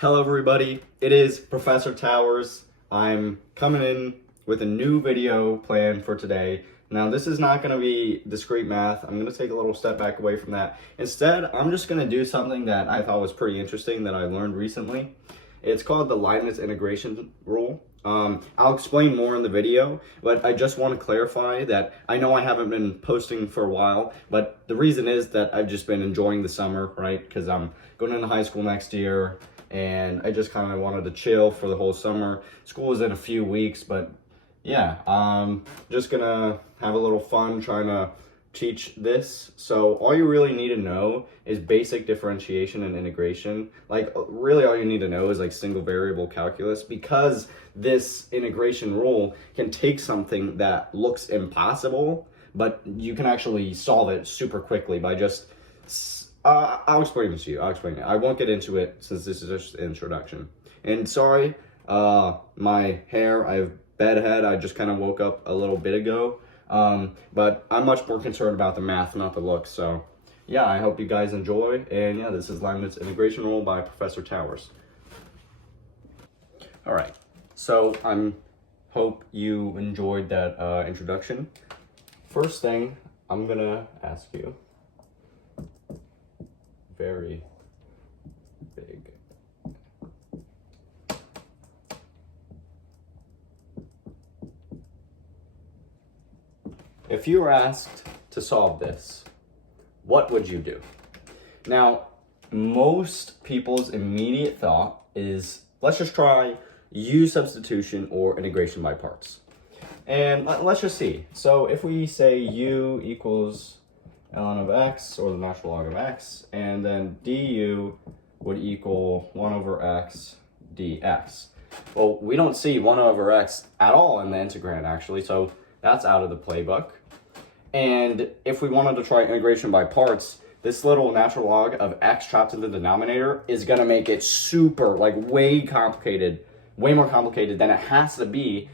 Hello everybody, it is Professor Towers. I'm coming in with a new video plan for today. Now this is not going to be discrete math. I'm going to take a little step back away from that. Instead, I'm just going to do something that I thought was pretty interesting that I learned recently. It's called the Leibniz integration rule. I'll explain more in the video, but I just want to clarify that I know I haven't been posting for a while, but the reason is that I've just been enjoying the summer, right? Because I'm going into high school next year, and I just kind of wanted to chill for the whole summer. School is in a few weeks, but yeah, just gonna have a little fun trying to teach this. So all you really need to know is basic differentiation and integration. Like really all you need to know is like single variable calculus, because this integration rule can take something that looks impossible, but you can actually solve it super quickly by just I'll explain it to you. I'll explain it. I won't get into it since this is just an introduction. And sorry, my hair, I have bad head. I just kind of woke up a little bit ago. But I'm much more concerned about the math, not the looks. So yeah, I hope you guys enjoy. And yeah, this is Leibniz integration rule by Professor Towers. All right. So hope you enjoyed that introduction. First thing I'm gonna ask you. Very big. If you were asked to solve this, what would you do? Now, most people's immediate thought is, let's just try U substitution or integration by parts. And let's just see. So if we say U equals ln of x, or the natural log of x, and then du would equal 1 over x dx. Well, we don't see 1 over x at all in the integrand, actually, so that's out of the playbook. And if we wanted to try integration by parts, this little natural log of x trapped in the denominator is going to make it super, like, way more complicated than it has to be,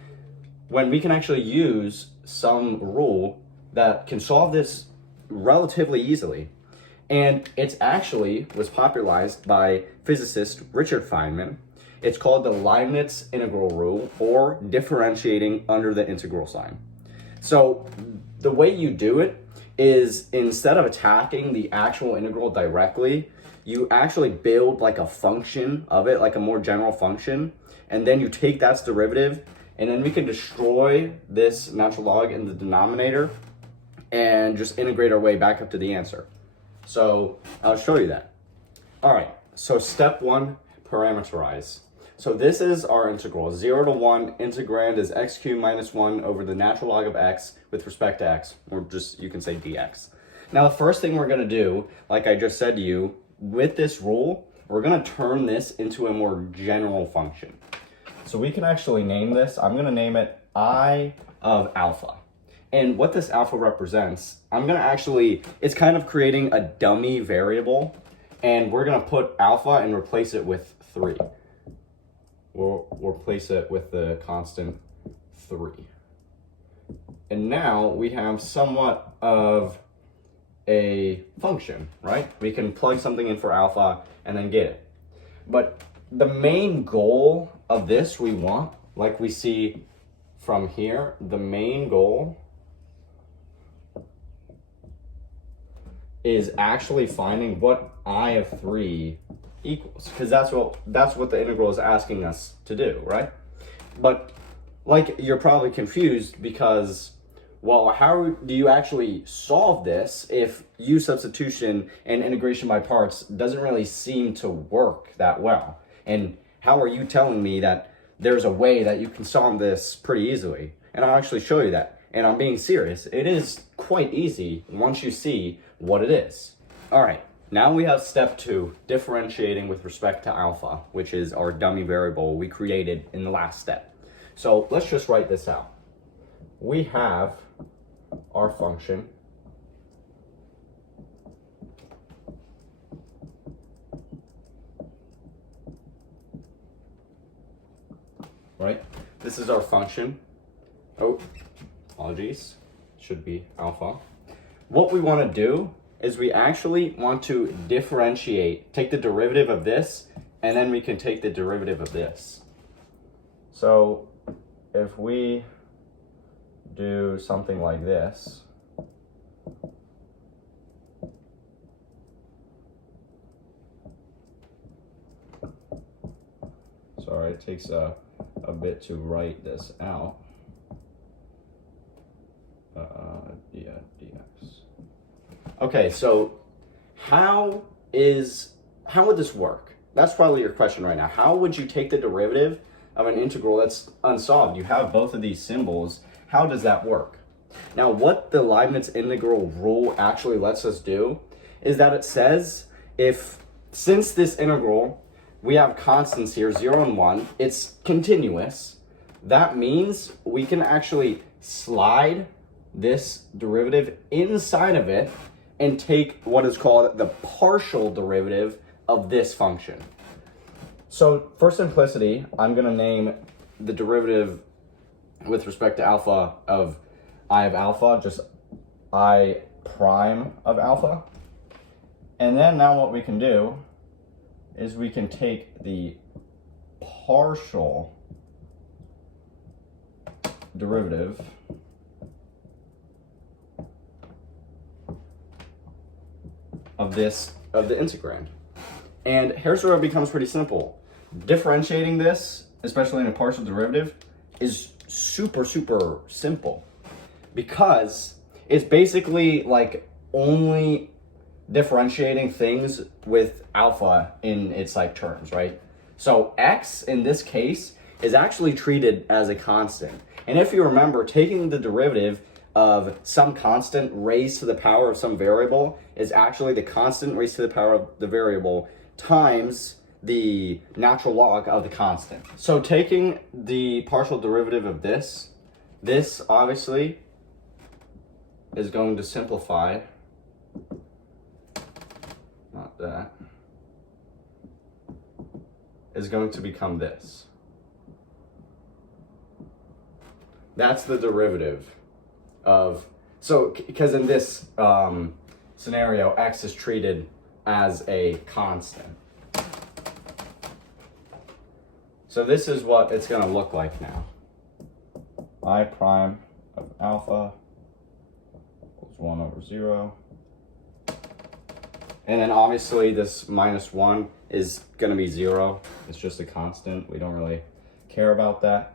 when we can actually use some rule that can solve this relatively easily. And it's actually was popularized by physicist Richard Feynman. It's called the Leibniz integral rule, or differentiating under the integral sign. So the way you do it is, instead of attacking the actual integral directly, you actually build like a function of it, like a more general function, and then you take that's derivative, and then we can destroy this natural log in the denominator and just integrate our way back up to the answer. So I'll show you that. All right, so step one, parameterize. So this is our integral, 0 to 1, integrand is x cubed minus 1 over the natural log of x with respect to x, or just, you can say dx. Now the first thing we're gonna do, like I just said to you, with this rule, we're gonna turn this into a more general function. So we can actually name this, I'm gonna name it I of alpha. And what this alpha represents, it's kind of creating a dummy variable, and we're gonna put alpha and replace it with 3. We'll replace it with the constant 3. And now we have somewhat of a function, right? We can plug something in for alpha and then get it. But the main goal of this we want, like we see from here, the main goal is actually finding what I of 3 equals, because that's what the integral is asking us to do, right? But like, you're probably confused because, well, how do you actually solve this if U substitution and integration by parts doesn't really seem to work that well? And how are you telling me that there's a way that you can solve this pretty easily? And I'll actually show you that. And I'm being serious. It is quite easy once you see what it is. All right, now we have step 2, differentiating with respect to alpha, which is our dummy variable we created in the last step. So let's just write this out. We have our function right? This is our function. Oh, apologies, should be alpha. What we want to do is we actually want to differentiate, take the derivative of this and then we can take the derivative of this. So if we do something like this, sorry, it takes a bit to write this out. Yeah, dx. Okay, so how would this work? That's probably your question right now. How would you take the derivative of an integral that's unsolved? You have both of these symbols. How does that work? Now, what the Leibniz integral rule actually lets us do is that it says since this integral, we have constants here, 0 and 1, it's continuous. That means we can actually slide this derivative inside of it and take what is called the partial derivative of this function. So for simplicity, I'm going to name the derivative with respect to alpha of I of alpha, just I prime of alpha. And then now what we can do is we can take the partial derivative of the integrand. And here's where it becomes pretty simple. Differentiating this, especially in a partial derivative, is super simple because it's basically like only differentiating things with alpha in its like terms, right? So x in this case is actually treated as a constant. And if you remember, taking the derivative of some constant raised to the power of some variable is actually the constant raised to the power of the variable times the natural log of the constant. So taking the partial derivative of this obviously is going to simplify, not that, is going to become this. That's the derivative of, so because in this scenario, x is treated as a constant. So this is what it's going to look like now. I prime of alpha equals 1 over 0. And then obviously this minus 1 is going to be 0. It's just a constant. We don't really care about that.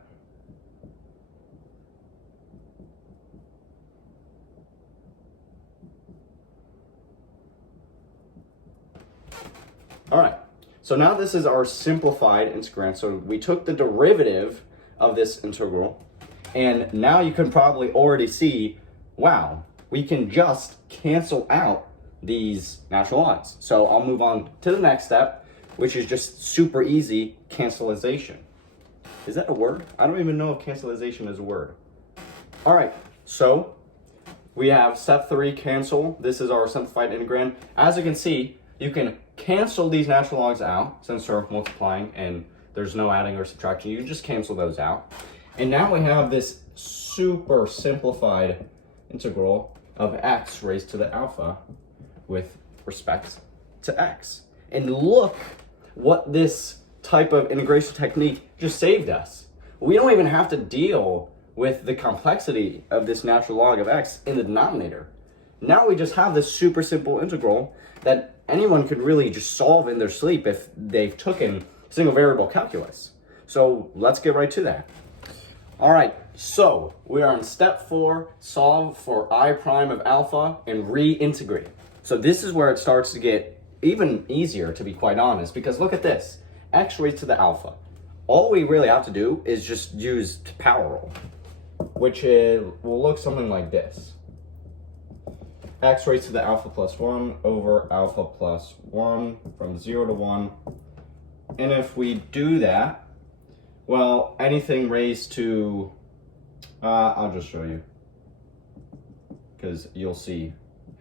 All right, so now this is our simplified integrand. So we took the derivative of this integral, and now you can probably already see, wow, we can just cancel out these natural logs. So I'll move on to the next step, which is just super easy cancellation. Is that a word? I don't even know if cancellation is a word. All right, so we have step 3, cancel. This is our simplified integrand. As you can see, you can cancel these natural logs out since they're multiplying and there's no adding or subtraction. You can just cancel those out. And now we have this super simplified integral of x raised to the alpha with respect to x. And look what this type of integration technique just saved us. We don't even have to deal with the complexity of this natural log of x in the denominator. Now we just have this super simple integral that anyone could really just solve in their sleep if they've taken single variable calculus. So let's get right to that. All right, so we are in step 4, solve for I prime of alpha and reintegrate. So this is where it starts to get even easier, to be quite honest, because look at this, x raised to the alpha. All we really have to do is just use power rule, which will look something like this. X raised to the alpha plus 1 over alpha plus 1 from 0 to 1. And if we do that, well, anything raised to, I'll just show you, because you'll see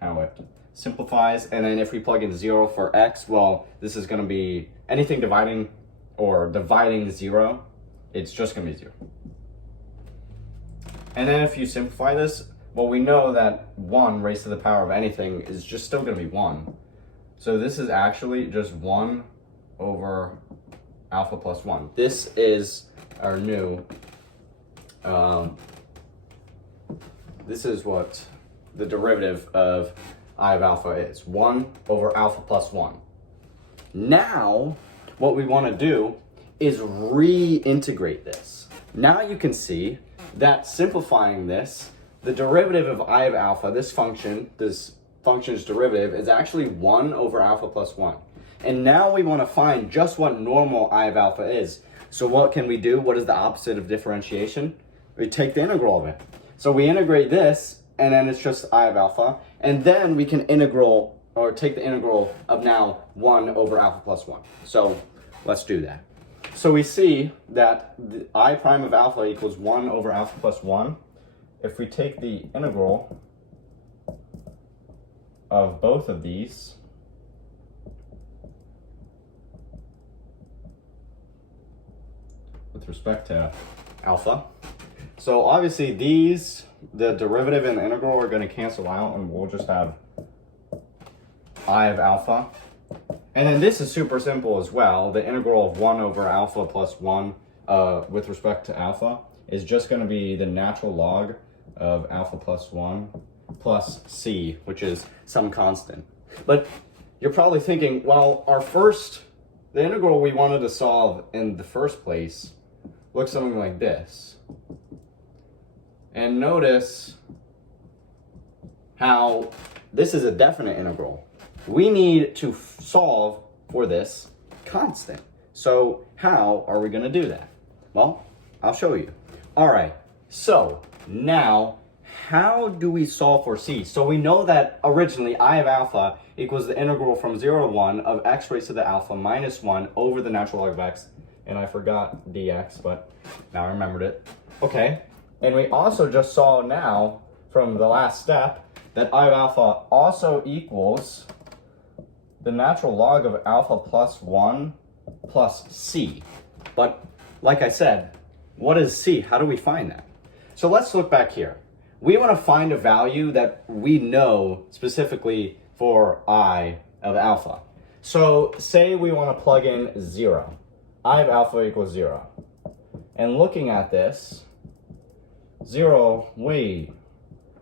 how it simplifies. And then if we plug in 0 for x, well, this is going to be anything dividing 0, it's just going to be 0. And then if you simplify this, well, we know that 1 raised to the power of anything is just still going to be 1. So this is actually just 1 over alpha plus 1. This is our new, this is what the derivative of I of alpha is. 1 over alpha plus 1. Now, what we want to do is reintegrate this. Now you can see that simplifying this, the derivative of I of alpha, this function's derivative, is actually 1 over alpha plus 1. And now we want to find just what normal I of alpha is. So what can we do? What is the opposite of differentiation? We take the integral of it. So we integrate this, and then it's just I of alpha. And then we can integral, or take the integral of now 1 over alpha plus 1. So let's do that. So we see that the I prime of alpha equals 1 over alpha plus 1. If we take the integral of both of these, with respect to alpha, so obviously these, the derivative and the integral are going to cancel out, and we'll just have I of alpha. And then this is super simple as well. The integral of 1 over alpha plus 1 with respect to alpha is just going to be the natural log of alpha plus 1 plus c, which is some constant. But you're probably thinking, well, the integral we wanted to solve in the first place looks something like this. And notice how this is a definite integral. We need to solve for this constant. So how are we going to do that? Well, I'll show you. All right, so now how do we solve for c? So we know that originally I of alpha equals the integral from 0 to 1 of x raised to the alpha minus 1 over the natural log of x. And I forgot dx, but now I remembered it. Okay, and we also just saw now from the last step that I of alpha also equals the natural log of alpha plus 1 plus c. But like I said, what is c? How do we find that? So let's look back here. We want to find a value that we know specifically for I of alpha. So say we want to plug in 0. I of alpha equals 0. And looking at this, 0, wait,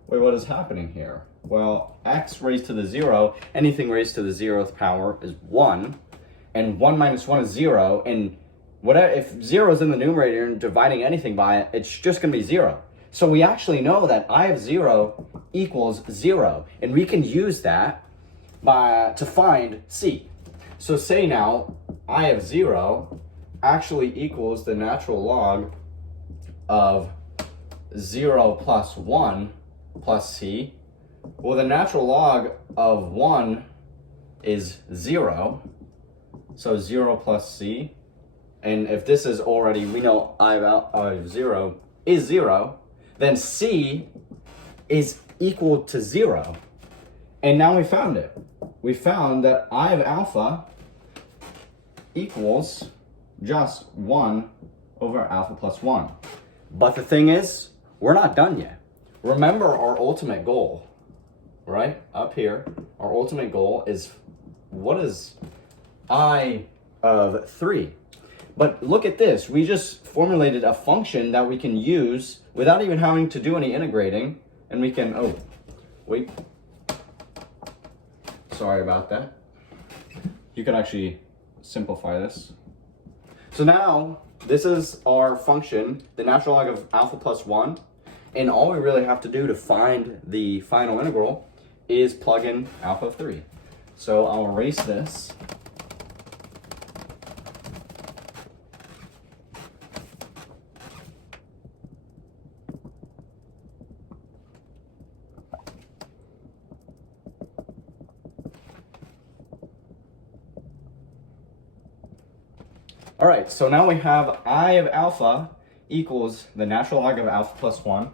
what is happening here? Well, x raised to the 0, anything raised to the 0th power is 1, and 1 minus 1 is 0, and whatever, if 0 is in the numerator and dividing anything by it, it's just going to be 0. So we actually know that I of 0 equals 0, and we can use that to find c. So say now, I of 0 actually equals the natural log of 0 plus 1 plus c. Well, the natural log of 1 is 0, so 0 plus c. And if this is already, we know I of 0 is 0, then c is equal to 0. And now we found it. We found that I of alpha equals just 1 over alpha plus 1. But the thing is, we're not done yet. Remember our ultimate goal, right? Up here, our ultimate goal is, what is I of 3? But look at this. We just formulated a function that we can use without even having to do any integrating. And we can, oh, wait. Sorry about that. You can actually simplify this. So now, this is our function, the natural log of alpha plus 1. And all we really have to do to find the final integral is plug in alpha of 3. So I'll erase this. All right, so now we have I of alpha equals the natural log of alpha plus 1.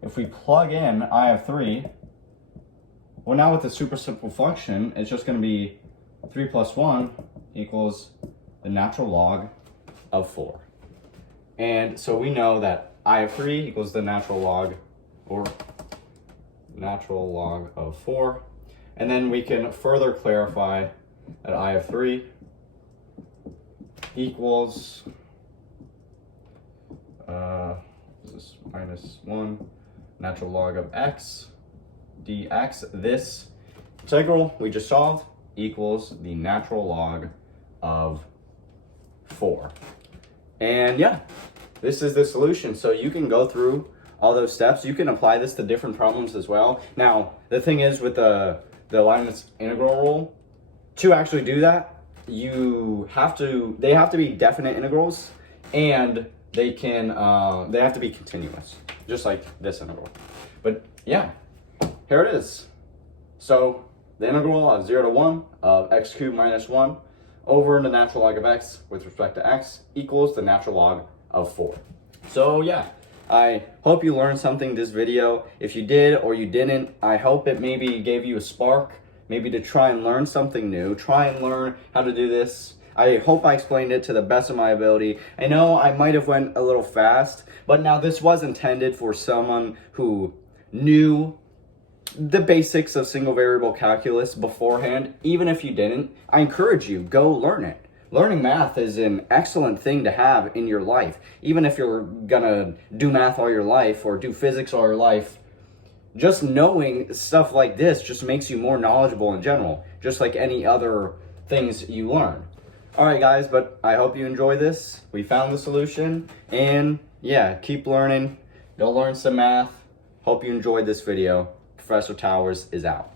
If we plug in I of 3, well, now with the super simple function, it's just going to be 3 plus 1 equals the natural log of 4. And so we know that I of 3 equals the natural log, or natural log of 4. And then we can further clarify that I of 3 equals this is minus 1 natural log of x dx. This integral we just solved equals the natural log of 4. And yeah, this is the solution. So you can go through all those steps. You can apply this to different problems as well. Now, the thing is with the Leibniz integral rule, to actually do that, they have to be definite integrals, and they have to be continuous, just like this integral. But yeah, here it is. So the integral of 0 to 1 of x cubed minus 1 over the natural log of x with respect to x equals the natural log of 4. So yeah, I hope you learned something this video. If you did or you didn't, I hope it maybe gave you a spark, maybe to try and learn something new, try and learn how to do this. I hope I explained it to the best of my ability. I know I might have went a little fast, but now this was intended for someone who knew the basics of single variable calculus beforehand. Even if you didn't, I encourage you, go learn it. Learning math is an excellent thing to have in your life. Even if you're gonna do math all your life or do physics all your life, just knowing stuff like this just makes you more knowledgeable in general, just like any other things you learn. All right, guys, but I hope you enjoy this. We found the solution, and yeah, keep learning. Go learn some math. Hope you enjoyed this video. Professor Towers is out.